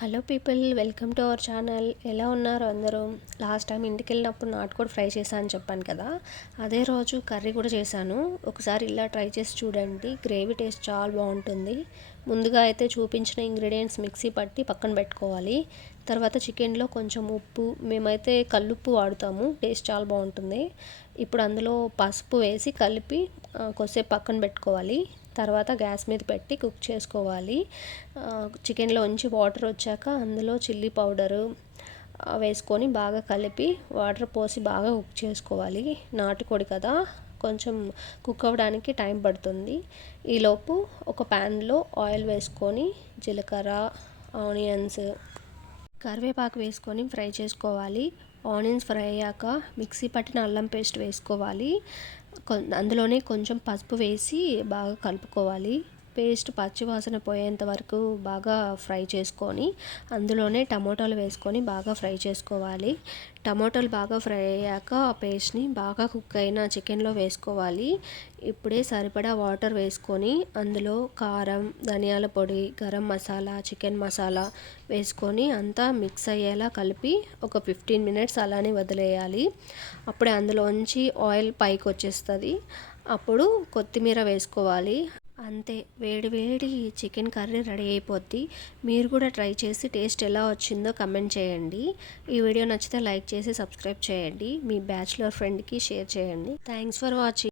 Hello people, welcome to our channel. ఎలా ఉన్నారు అందరూ? లాస్ట్ టైం ఇంటికి వెళ్ళినప్పుడు నాటుకోడి ఫ్రై చేశాను అని చెప్పాను కదా, అదే రోజు కర్రీ కూడా చేశాను. ఒకసారి ఇలా ట్రై చేసి చూడండి, గ్రేవీ టేస్ట్ చాలా బాగుంటుంది. ముందుగా అయితే చూపించిన ఇంగ్రీడియంట్స్ మిక్సీ పట్టి పక్కన పెట్టుకోవాలి. తర్వాత చికెన్లో కొంచెం ఉప్పు, మేమైతే కల్లుప్పు వాడుతాము, టేస్ట్ చాలా బాగుంటుంది. ఇప్పుడు అందులో పసుపు వేసి కలిపి కొద్దిసేపు పక్కన పెట్టుకోవాలి. తర్వాత గ్యాస్ మీద పెట్టి కుక్ చేసుకోవాలి. చికెన్లో ఉంచి వాటర్ వచ్చాక అందులో చిల్లీ పౌడరు వేసుకొని బాగా కలిపి వాటర్ పోసి బాగా కుక్ చేసుకోవాలి. నాటుకోడి కదా, కొంచెం కుక్ అవ్వడానికి టైం పడుతుంది. ఈలోపు ఒక ప్యాన్లో ఆయిల్ వేసుకొని జీలకర్ర, ఆనియన్స్, కరివేపాకు వేసుకొని ఫ్రై చేసుకోవాలి. ఆనియన్స్ ఫ్రై అయ్యాక మిక్సీ పట్టిన అల్లం పేస్ట్ వేసుకోవాలి. అందులోనే కొంచెం పసుపు వేసి బాగా కలుపుకోవాలి. పేస్ట్ పచ్చివాసన పోయేంత వరకు బాగా ఫ్రై చేసుకొని అందులోనే టమోటాలు వేసుకొని బాగా ఫ్రై చేసుకోవాలి. టమోటాలు బాగా ఫ్రై అయ్యాక ఆ పేస్ట్ని బాగా కుక్ అయిన చికెన్లో వేసుకోవాలి. ఇప్పుడే సరిపడా వాటర్ వేసుకొని అందులో కారం, ధనియాల పొడి, గరం మసాలా, చికెన్ మసాలా వేసుకొని అంతా మిక్స్ అయ్యేలా కలిపి ఒక 15 మినిట్స్ అలానే వదిలేయాలి. అప్పుడే అందులోంచి ఆయిల్ పైకి వచ్చేస్తుంది. అప్పుడు కొత్తిమీర వేసుకోవాలి. అంతే, వేడి వేడి చికెన్ కర్రీ రెడీ అయిపోద్ది. మీరు కూడా ట్రై చేసి టేస్ట్ ఎలా వచ్చిందో కమెంట్ చేయండి. ఈ వీడియో నచ్చితే లైక్ చేసి సబ్స్క్రైబ్ చేయండి. మీ బ్యాచులర్ ఫ్రెండ్కి షేర్ చేయండి. Thanks for watching.